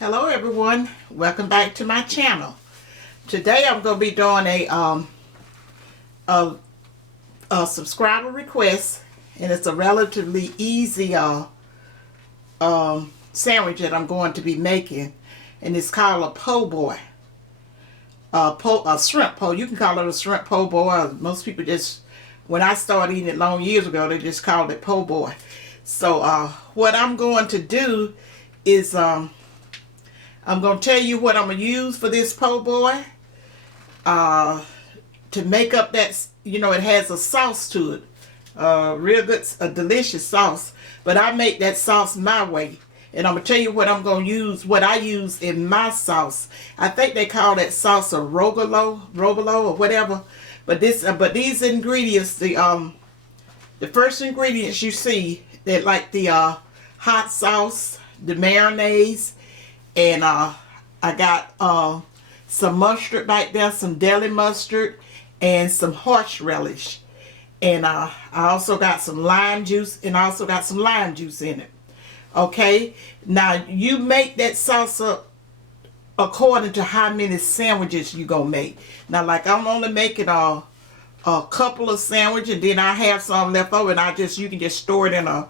Hello everyone, welcome back to my channel. Today I'm going to be doing a subscriber request, and it's a relatively easy sandwich that I'm going to be making, and it's called a po' boy. A shrimp po'. You can call it a shrimp po' boy. Most people just, when I started eating it long years ago, they just called it po' boy. So what I'm going to do is I'm going to tell you what I'm going to use for this po' boy to make up that, it has a sauce to it. Real good, a delicious sauce. But I make that sauce my way. And I'm going to tell you what I'm going to use, what I use in my sauce. I think they call that sauce a robolo or whatever. But these ingredients, the first ingredients you see, they're like the hot sauce, the mayonnaise, and I got some mustard back there, some deli mustard, and some horseradish. And I also got some lime juice, and I also got some lime juice in it. Okay, now you make that sauce up according to how many sandwiches you gonna make. Now, like, I'm only making a couple of sandwiches, and then I have some left over, and you can just store it in a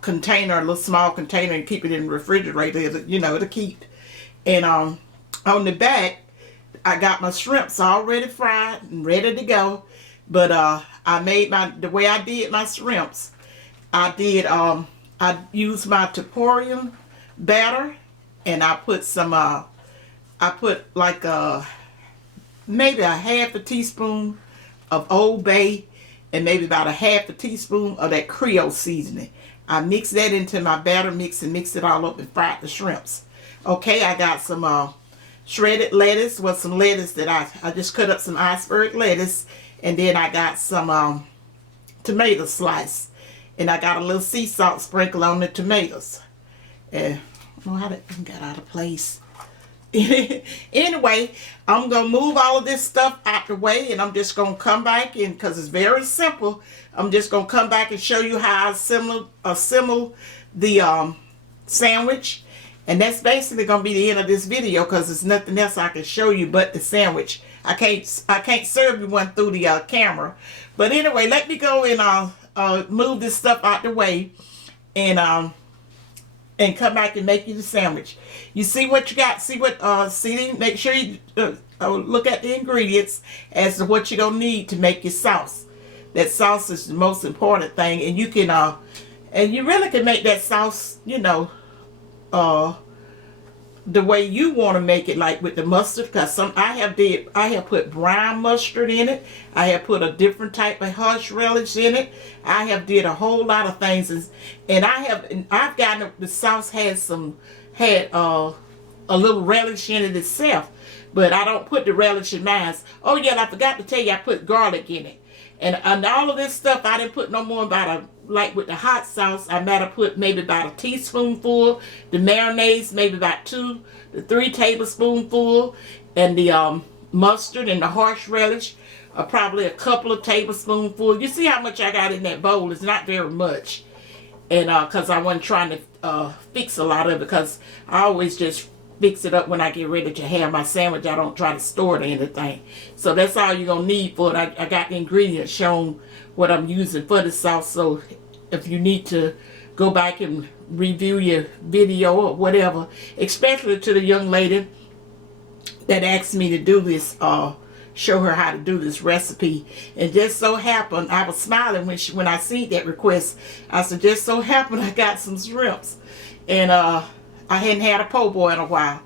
container, a little small container, and keep it in the refrigerator, to keep. And on the back, I got my shrimps already fried and ready to go. But I made the way I did my shrimps, I used my temporium batter, and I put some maybe a half a teaspoon of Old Bay, and maybe about a half a teaspoon of that Creole seasoning. I mix that into my batter mix and mix it all up and fried the shrimps. Okay, I got some shredded lettuce, some lettuce that I just cut up, some iceberg lettuce, and then I got some tomato slice, and I got a little sea salt sprinkled on the tomatoes. And I don't know how that got out of place. Anyway, I'm going to move all of this stuff out the way, and I'm just going to come back in, because it's very simple. I'm just going to come back and show you how I assemble the sandwich. And that's basically going to be the end of this video, because there's nothing else I can show you but the sandwich. I can't serve you one through the camera. But anyway, let me go and move this stuff out the way, and come back and make you the sandwich. You see what you got, make sure you look at the ingredients as to what you're going to need to make your sauce. That sauce is the most important thing, and you can, and you really can make that sauce, the way you want to make it, like with the mustard, because I have put brown mustard in it. I have put a different type of horseradish in it. I have did a whole lot of things, and I've gotten the sauce had a little relish in it itself, but I don't put the relish in mine. Oh yeah, I forgot to tell you, I put garlic in it, and all of this stuff I didn't put no more about like with the hot sauce, I might have put maybe about a teaspoonful. The mayonnaise, maybe about 2 to 3 tablespoonfuls. And the mustard and the horseradish are probably a couple of tablespoonfuls. You see how much I got in that bowl? It's not very much. And because I wasn't trying to fix a lot of it, because I always just fix it up when I get ready to have my sandwich. I don't try to store it or anything. So that's all you're going to need for it. I got the ingredients shown, what I'm using for the sauce. So if you need to go back and review your video or whatever, especially to the young lady that asked me to do this, show her how to do this recipe. And just so happened, I was smiling when I seen that request. I said, just so happened I got some shrimps, and I hadn't had a po' boy in a while.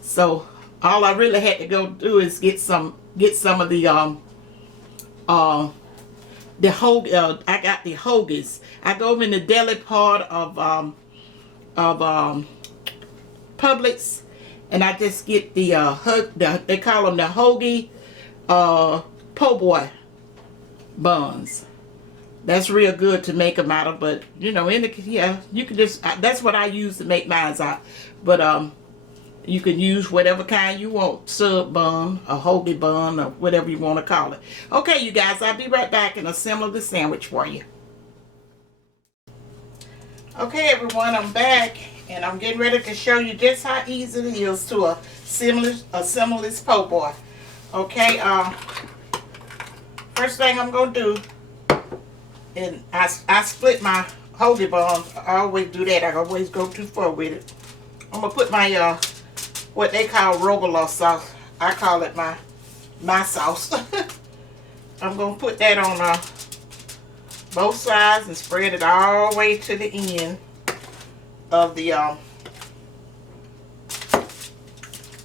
So all I really had to go do is get some of the I got the hoagies. I go in the deli part of Publix, and I just get they call them the hoagie po' boy buns. That's real good to make them out of, but you can just, that's what I use to make mine out. But you can use whatever kind you want, sub bun, a hoagie bun, or whatever you want to call it. Okay, you guys, I'll be right back and assemble the sandwich for you. Okay, everyone, I'm back, And I'm getting ready to show you just how easy it is to assemble this po' boy. Okay, first thing I'm going to do, and I split my hoagie buns. I always do that. I always go too far with it. I'm going to put my, what they call Rogalor sauce. I call it my sauce. I'm going to put that on both sides and spread it all the way to the end of the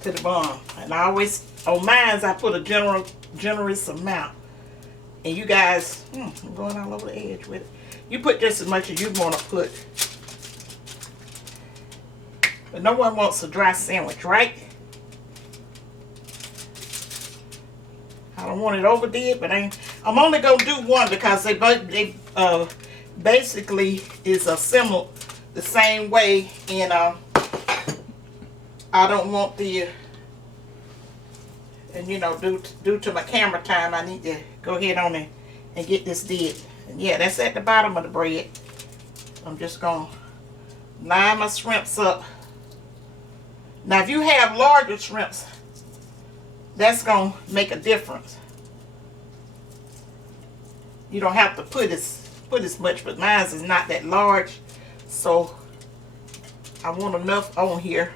to the bun. And I always, on mine, I put a generous amount. And you guys, I'm going all over the edge with it. You put just as much as you want to put. But no one wants a dry sandwich, right? I don't want it overdid, but I'm only going to do one because they basically is assembled the same way. And I don't want the, and you know, due to my camera time, I need to go ahead on and get this did. And yeah, that's at the bottom of the bread. I'm just going to line my shrimps up. Now, if you have larger shrimps, that's going to make a difference. You don't have to put as much, but mine is not that large. So, I want enough on here.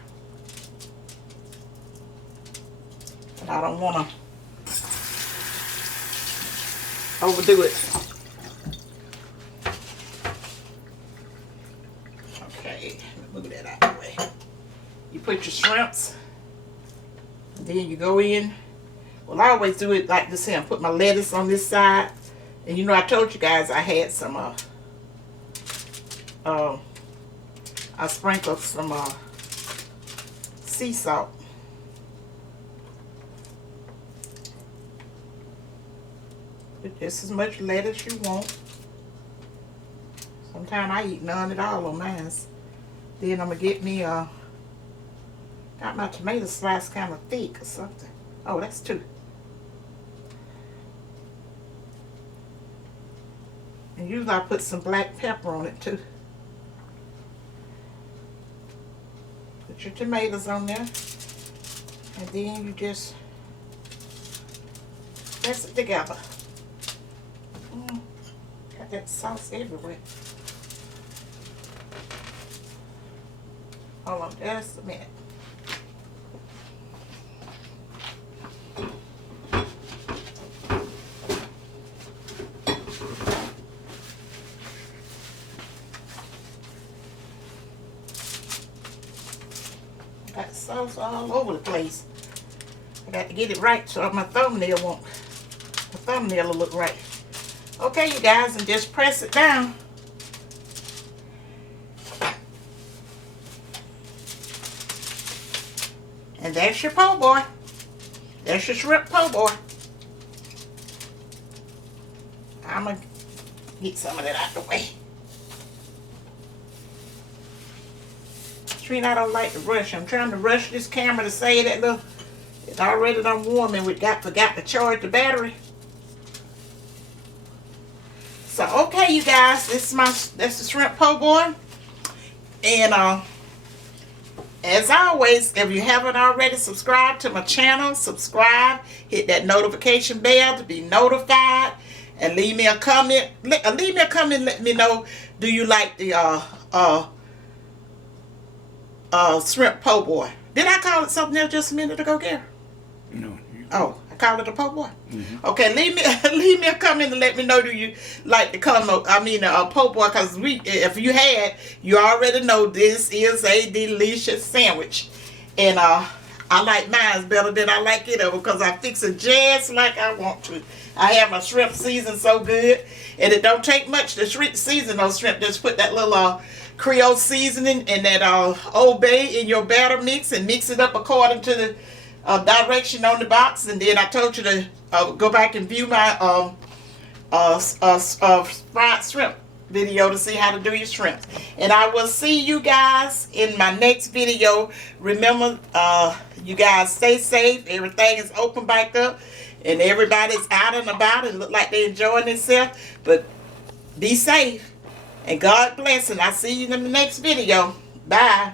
But I don't want to overdo it. Okay, move that out of the way. You put your shrimps, and then you go in. Well, I always do it like this here. Put my lettuce on this side. And you know, I told you guys I had some, I sprinkled some sea salt. Put just as much lettuce you want. Sometimes I eat none at all on mine. Then I'm going to get me, got my tomato slice kind of thick or something. Oh, that's 2. And usually I put some black pepper on it too. Put your tomatoes on there. And then you just press it together. Got that sauce everywhere. Hold on just a minute. Got sauce all over the place. I got to get it right so my thumbnail will look right. Okay, you guys, and just press it down. And that's your po' boy. That's your shrimp po' boy. I'm going to get some of that out the way. Trina, I don't like to rush. I'm trying to rush this camera to say that little, it's already done warm and we forgot to charge the battery. So, okay, you guys, that's the shrimp po' boy. And, as always, if you haven't already subscribed to my channel, subscribe, hit that notification bell to be notified, and leave me a comment. Leave me a comment, let me know, do you like the shrimp po' boy? Did I call it something else just a minute ago, Gary? No. Oh, I called it a po' boy. Mm-hmm. Okay, leave me a comment and let me know, do you like the po' boy? Because if you had, you already know this is a delicious sandwich, and I like mine better than I like it because I fix it just like I want to. I have my shrimp seasoned so good, and it don't take much to season those shrimp. Just put that little Creole seasoning and that Old Bay in your batter mix and mix it up according to the direction on the box. And then I told you to go back and view my fried shrimp video to see how to do your shrimp. And I will see you guys in my next video. Remember, you guys stay safe. Everything is open back up and everybody's out and about and look like they're enjoying themselves. But be safe and God bless, and I'll see you in the next video. Bye.